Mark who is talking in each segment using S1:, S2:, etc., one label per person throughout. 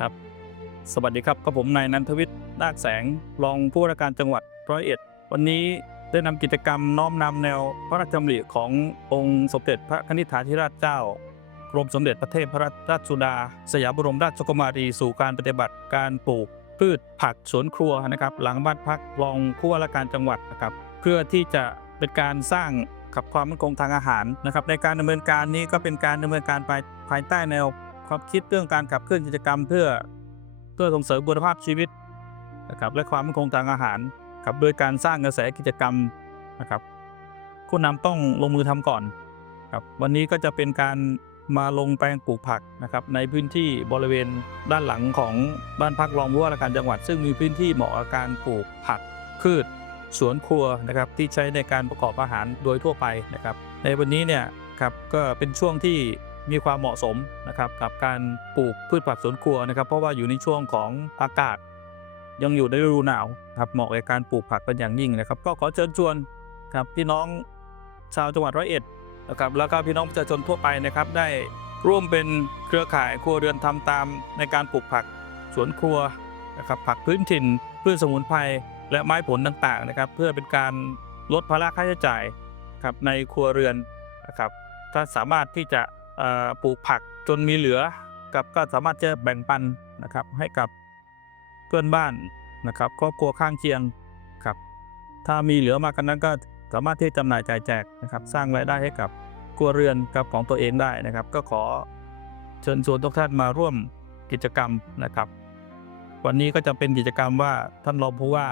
S1: ครับ สวัสดีครับกับผมนายนันทวิทย์นาคแสง รองผู้ว่าการจังหวัดร้อยเอ็ด วันนี้ได้นำกิจกรรมน้อมนำแนวพระราชดำริขององค์สมเด็จพระนิธิาธิราชเจ้ากรมสมเด็จพระเทพรัตนราชสุดา สยามบรมราชกุมารีสู่การปฏิบัติการปลูกพืชผักสวนครัวนะครับ หลังบ้านพักรองผู้ว่าการจังหวัดนะครับ เพื่อที่จะเป็นการสร้างกับความมั่นคงทางอาหารนะครับ ในการดำเนินการนี้ก็เป็นการดำเนินการภายใต้แนว ความคิดเรื่องการขับเคลื่อนกิจกรรม เพื่อเพื่อส่งเสริมคุณภาพชีวิตนะครับและความมั่นคงทางอาหารครับโดยการสร้างกระแสกิจกรรมนะครับผู้นำต้องลงมือทำก่อนครับวันนี้ก็จะเป็นการมาลงแปลงปลูกผักนะครับในพื้นที่บริเวณด้านหลังของบ้านพักรองผู้ว่าราชการจังหวัด ซึ่งมีพื้นที่เหมาะกับการปลูกผักพืชสวนครัวนะครับที่ใช้ในการประกอบอาหารโดยทั่วไปนะครับในวันนี้เนี่ยครับก็เป็นช่วงที่ มีความเหมาะสมนะครับกับการปลูกพืชผักสวนครัวนะครับ เพราะว่าอยู่ในช่วงของอากาศ ยังอยู่ในฤดูหนาวครับเหมาะกับการปลูกผักเป็นอย่างยิ่งนะครับ ก็ขอเชิญชวนครับพี่น้องชาวจังหวัดร้อยเอ็ดนะครับแล้วก็พี่น้องประชาชนทั่วไปนะครับ ได้ร่วมเป็นเครือข่ายครัวเรือนทำตามในการปลูกผักสวนครัวนะครับผักพื้นถิ่นพืชสมุนไพรและไม้ผลต่างๆนะครับ เพื่อเป็นการลดภาระค่าใช้จ่ายครับในครัวเรือนนะครับถ้าสามารถที่จะ ปลูกผักจนมีเหลือกับก็สามารถจะแบ่งปันนะครับให้กับเพื่อนบ้านนะครับครอบครัวข้างเคียงครับถ้ามีเหลือมากันนั้นก็สามารถที่จะจำหน่ายจ่ายแจกนะครับสร้างรายได้ให้กับครัวเรือนกับของตัวเองได้นะครับ ก็ขอเชิญชวนทุกท่านมาร่วมกิจกรรมนะครับ วันนี้ก็จะเป็นกิจกรรมว่าท่านรองผู้ว่า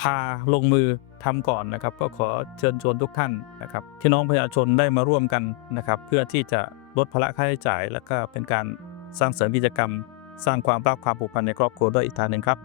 S1: พาลงมือ ทำก่อนนะครับ ก็ขอเชิญชวนทุกท่านนะครับพี่น้องประชาชนได้มาร่วมกันนะครับ เพื่อที่จะลดภาระค่าใช้จ่าย และก็เป็นการสร้างเสริมกิจกรรม สร้างความรักความผูกพันในครอบครัวด้วยอีกทางหนึ่งครับ